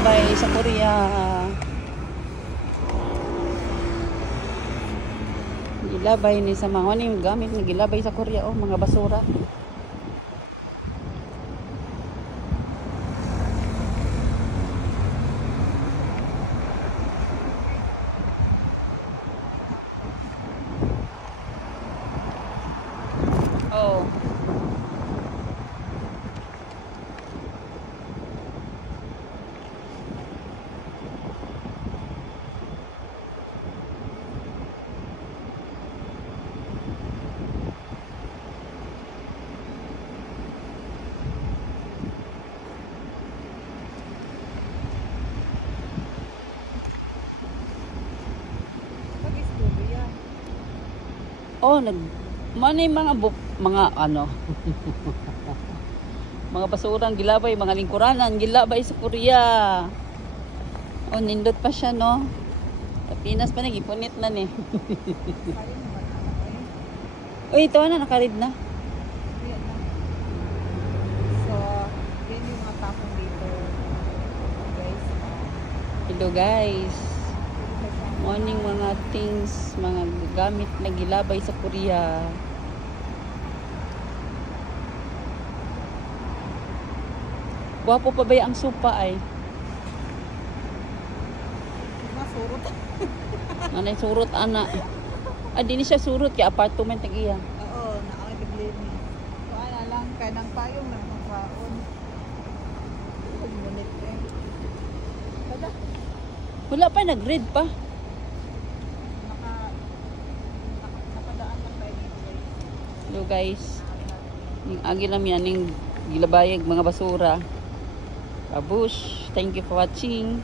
gilabay sa Korea. Gilabay ni sa mga ano yung gamit na gilabay sa Korea, oh, mga basura. Oh. Oh, manay mga ano mga basurang gilabay, mga lingkuranan gilabay sa Korea. Oh, nindot pa siya, no? Sa Pinas pa nagipunit na ni. Uy, ito na, nakarid na. So, yan yung mga tapong dito. Guys. Hello guys. Morning mga things, mga gamit na gilabay sa Korea. Gwapo pa ba ang supa ay? Masurot. Nanay surot ana. Ah, di ni siya surot kay apartment ang iya. Oo, nakakatiglin niya. So, ano lang, kanang payong ng makaon. Ngunit eh. Kada, Wala pa, nag-read pa. napadaan lang tayo dito guys. Hello guys. Ning agi lang yan, ning gilabayag mga basura. Babush, thank you for watching.